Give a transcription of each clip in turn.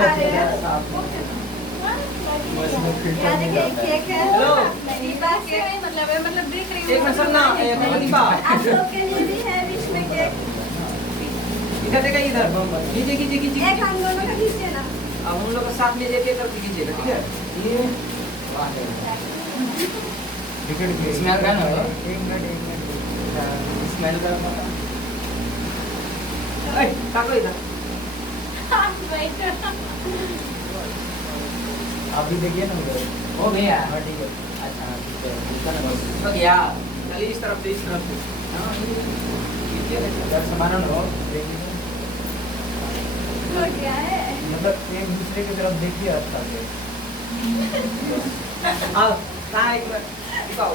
खा रहे हैं। क्या देखिए केक है। हेलो। दीपा केक मतलब देख रही हूँ। एक मिनट सुनना, दीपा आप लोग के लिए भी है बीच में केक। इधर देखा, इधर कीजिए कीजिए कीजिए। एक हम दोनों का कीजिए ना। अब हम लोग साथ में एक एक करके कीजिएगा, ठीक है? ये स्मेल का ना स्मेल का काको इधर। अभी देखिए ना उधर हो गया। हाँ ठीक है। अच्छा हो गया। चलिए इस तरफ से, इस तरफ से। हाँ, इधर सामान हो हो गया है। मतलब एक दूसरे की तरफ देखिए अच्छा से। आओ कहाँ एक बार दिखाओ।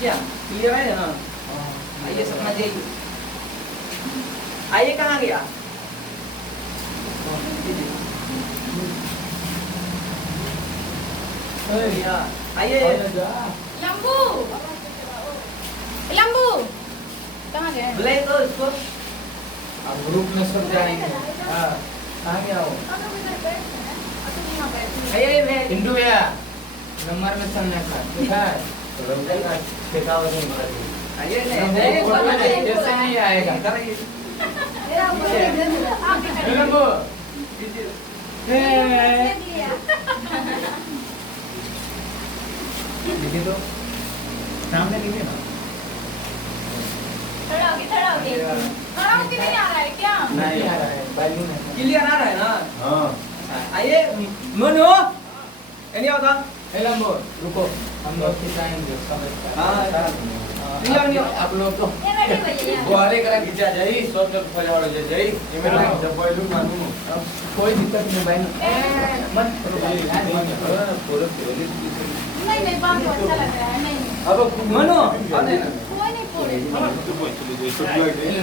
क्या क्लियर है ना? आइए सपना जी, आइए। कहाँ गया? आइए। लंबू लंबू कहाँ गए? बुलाइए तो इसको। अब ग्रुप में सब जाएंगे। हाँ आगे आओ। आइए भैया। हिंदू भैया नंबर में चलने का ठीक है। आइए जैसे नहीं आएगा। मेरा बोल लंबू देखिए तो सामने लीजिए ना। खड़ा होके खड़ा होके भी नहीं आ रहा है क्या? नहीं आ रहा है बैलून है। क्लियर आ रहा है ना? हाँ आइए मनु, एनी आओ था। हे लंबू रुको, हम लोग खिंचाएंगे सब। हाँ, नहीं आप लोग तो गुआरे करा खिंचा जाई सब जब फजाड़ हो जाई। ये मेरा जब बैलून मानू अब कोई दिक्कत नहीं भाई। मत नहीं बात तो अच्छा लग रहा है। नहीं अब मनु कोई नहीं फोड़े।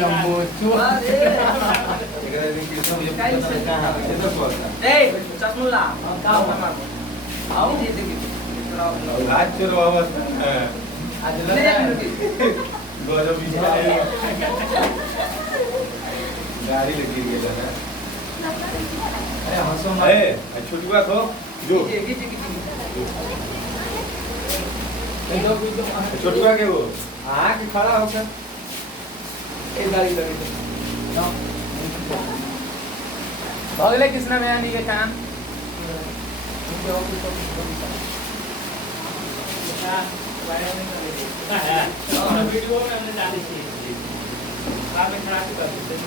लंबू ए चश्मुला का हो आओ ये देखिए। आज चलो आवाज आज ले लगा गजब गाड़ी लगी है ना। अरे हंसो मत। ए छोटी बात हो जो छोटी बात है वो आके खड़ा होकर एक गाड़ी लगी थी। अगले कृष्णा बयानी के काम वीडियो में हमने डाली थी। आप में खड़ा कर दीजिए।